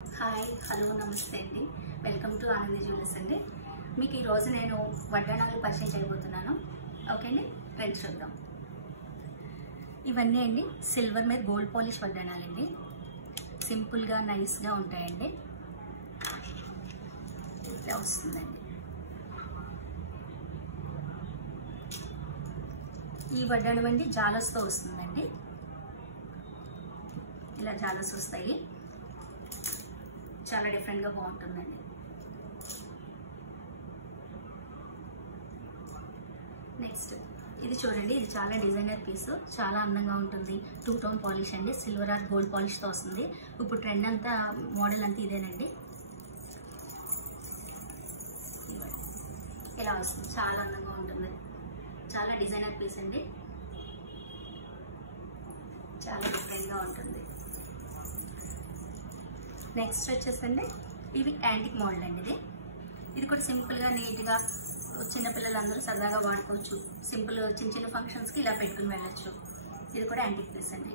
Hi hello నమస్తే అండి. Welcome to Anandi jewellers అండి. మీకు ఈరోజు నేను వడ్డాణాలు పరిచయం చేయబోతున్నాను. ఓకే అండి, రండి చూద్దాం. ఇవన్నీ అండి సిల్వర్ మీద గోల్డ్ పాలిష్ వడ్డాణాలండి. సింపుల్గా నైస్గా ఉంటాయండి. ఇట్లా వస్తుందండి. ఈ వడ్డాణం అండి జాలస్తో వస్తుందండి. ఇలా జాలస్ వస్తాయి. చాలా డిఫరెంట్గా బాగుంటుందండి. నెక్స్ట్ ఇది చూడండి, ఇది చాలా డిజైనర్ పీస్, చాలా అందంగా ఉంటుంది. 2 టోన్ పాలిష్ అండి, సిల్వర్ ఆర్ గోల్డ్ పాలిష్తో వస్తుంది. ఇప్పుడు ట్రెండ్ అంతా మోడల్ అంతా ఇదేనండి. ఇలా వస్తుంది, చాలా అందంగా ఉంటుంది. చాలా డిజైనర్ పీస్ అండి, చాలా డిఫరెంట్గా ఉంటుంది. నెక్స్ట్ వచ్చేసండి ఇవి యాంటిక్ మోడల్ అండి. ఇది కూడా సింపుల్గా నీట్గా చిన్నపిల్లలందరూ సరదాగా వాడుకోవచ్చు. సింపుల్ చిన్న చిన్న ఫంక్షన్స్కి ఇలా పెట్టుకుని వెళ్ళచ్చు. ఇది కూడా యాంటిక్ పీస్ అండి.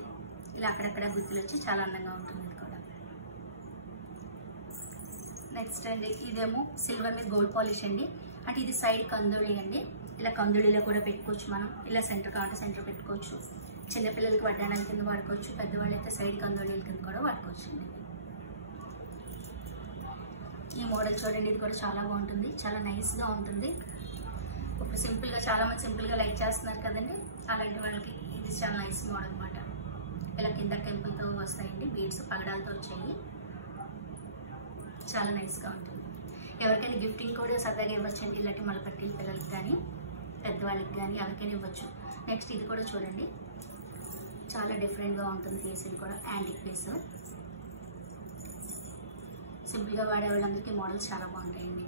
ఇలా అక్కడక్కడ గుర్తులు వచ్చి చాలా అందంగా ఉంటుంది. ఇది కూడా నెక్స్ట్ అండి ఇదేమో సిల్వర్ మీద గోల్డ్ పాలిష్ అండి. అంటే ఇది సైడ్ కందుళి అండి. ఇలా కందుళిలో కూడా పెట్టుకోవచ్చు మనం. ఇలా సెంటర్ కాంట సెంటర్ పెట్టుకోవచ్చు. చిన్నపిల్లలకి వడ్డాణాల కింద వాడుకోవచ్చు. పెద్దవాళ్ళు అయితే సైడ్ కందుళిల కింద కూడా వాడుకోవచ్చు అండి. ఈ మోడల్ చూడండి, ఇది కూడా చాలా బాగుంటుంది, చాలా నైస్గా ఉంటుంది. ఇప్పుడు సింపుల్గా చాలామంది సింపుల్గా లైక్ చేస్తున్నారు కదండి, అలాంటి వాళ్ళకి ఇది చాలా నైస్ మోడల్ అనమాట. ఇలా కింద టెంపుల్తో వస్తాయండి, బీడ్స్ పగడాలతో వచ్చాయి. చాలా నైస్గా ఉంటుంది. ఎవరికైనా గిఫ్టింగ్ కూడా సరదాగా ఇవ్వచ్చండి. ఇలాంటి మలపట్టి పిల్లలకి కానీ పెద్దవాళ్ళకి కానీ ఎవరికైనా ఇవ్వచ్చు. నెక్స్ట్ ఇది కూడా చూడండి, చాలా డిఫరెంట్గా ఉంటుంది. పీస్ ఇది కూడా యాంటిక్ పీస్. సింపుల్గా వాడే వాళ్ళందరికీ మోడల్స్ చాలా బాగుంటాయండి.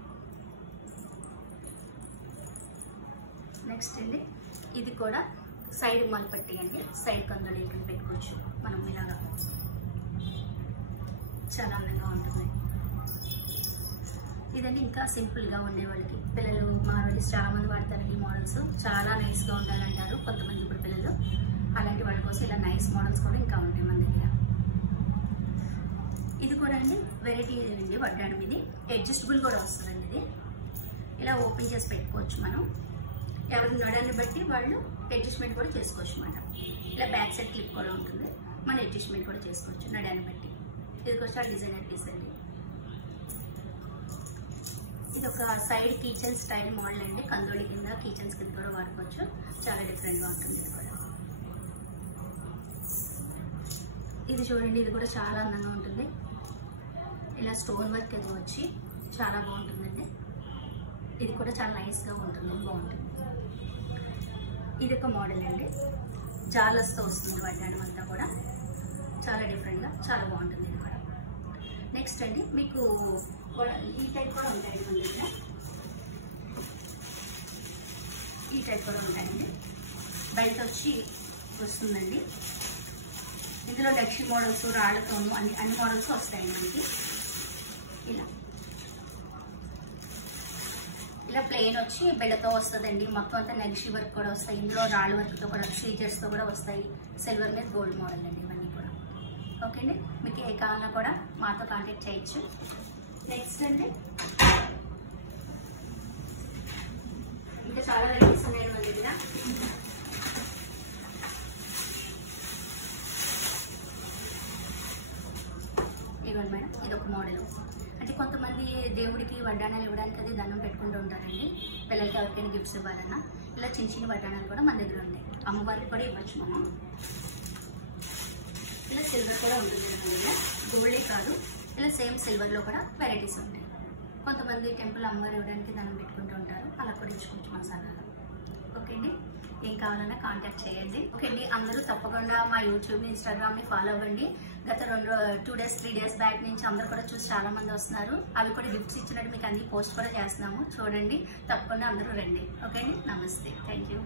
నెక్స్ట్ అండి ఇది కూడా సైడ్ మలపట్టి అండి. సైడ్ కందులు పెట్టుకోవచ్చు మనం. ఇలాగా చాలా అందంగా ఉంటుంది. ఇదండి ఇంకా సింపుల్గా ఉండే వాళ్ళకి, పిల్లలు మార్వెల్స్ చాలా మంది వాడతారండి. ఈ మోడల్స్ చాలా నైస్గా ఉండాలంటారు కొంతమంది ఇప్పుడు పిల్లలు. అలాంటి వాళ్ళ కోసం ఇలా నైస్ మోడల్స్ కూడా ఇంకా ఉంటాయి మన దగ్గర. ఇది కూడా అండి వెరైటీ అండి వడ్డాణం. ఇది అడ్జస్టబుల్ కూడా వస్తుందండి. ఇది ఇలా ఓపెన్ చేసి పెట్టుకోవచ్చు మనం. ఎవరి నడాన్ని బట్టి వాళ్ళు అడ్జస్ట్మెంట్ కూడా చేసుకోవచ్చు అన్నమాట. ఇలా బ్యాక్ సైడ్ క్లిప్ కూడా ఉంటుంది, మనం అడ్జస్ట్మెంట్ కూడా చేసుకోవచ్చు నడాన్ని బట్టి. ఇది కూడా చాలా డిజైనర్ పీస్ అండి. ఇది ఒక సైడ్ కిచెన్ స్టైల్ మోడల్ అండి. కందోళి కింద కిచెన్స్ కింద కూడా వాడుకోవచ్చు. చాలా డిఫరెంట్గా ఉంటుంది. ఇది కూడా ఇది చూడండి, ఇది కూడా చాలా అందంగా ఉంటుంది. ఇలా స్టోన్ వర్క్ ఏదో వచ్చి చాలా బాగుంటుందండి. ఇది కూడా చాలా నైస్గా ఉంటుంది, బాగుంటుంది. ఇది ఒక మోడల్ అండి, జాలస్తో వస్తుంది వడ్డాణం అంతా కూడా. చాలా డిఫరెంట్గా చాలా బాగుంటుంది ఇది కూడా. నెక్స్ట్ అండి మీకు ఈ టైప్ కూడా ఉంటాయండి మన దగ్గర. ఈ టైప్ కూడా ఉంటాయండి. బయట వచ్చి వస్తుందండి. ఇందులో లక్షి మోడల్స్, రాళ్ళతోను అన్ని మోడల్స్ వస్తాయండి మనకి. ఇలా ప్లెయిన్ వచ్చి బెల్లతో వస్తుందండి. మొత్తం అంతా నక్షి వర్క్ కూడా వస్తాయి. ఇందులో రాళ్ళ వర్క్తో కూడా సీజర్స్తో కూడా వస్తాయి. సిల్వర్ మీద గోల్డ్ మోడల్ అండి ఇవన్నీ కూడా. ఓకే అండి, మీకు ఏ కావాలన్నా కూడా మాతో కాంటాక్ట్ చేయొచ్చు. నెక్స్ట్ అండి ఇంకా చాలా వెరైటీస్ ఉన్నాయి మన దగ్గర. ఇవ్వండి మేడం, ఇది ఒక మోడల్. అంటే కొంతమంది దేవుడికి వడ్డాణాలు ఇవ్వడానికి అది దండం పెట్టుకుంటూ ఉంటారండి. పిల్లలకి ఎవరికైనా గిఫ్ట్స్ ఇవ్వాలన్నా ఇలా చిన్న చిన్న వడ్డాణాలు కూడా మన దగ్గర ఉన్నాయి. అమ్మవారికి కూడా ఇవ్వచ్చు మనం. ఇలా సిల్వర్ కూడా ఉంటుంది మన దగ్గర, గోల్డే కాదు. ఇలా సేమ్ సిల్వర్లో కూడా వెరైటీస్ ఉంటాయి. కొంతమంది టెంపుల్ అమ్మవారు ఇవ్వడానికి దండం పెట్టుకుంటూ ఉంటారు, అలా కూడా ఇచ్చుకోవచ్చు మన సలహాలు. ఓకే అండి, ఏం కావాలన్నా కాంటాక్ట్ చేయండి. ఓకే అండి, అందరూ తప్పకుండా మా యూట్యూబ్ని, ఇన్స్టాగ్రామ్ని ఫాలో అవ్వండి. గత 2 డేస్ 3 డేస్ బ్యాక్ నుంచి అందరూ కూడా చూసి చాలా మంది వస్తున్నారు. అవి కూడా గిఫ్ట్స్ ఇచ్చినట్టు మీకు అన్ని పోస్ట్ కూడా చేస్తున్నాము. చూడండి, తప్పకుండా అందరూ రండి. ఓకే అండి, నమస్తే, థ్యాంక్ యూ.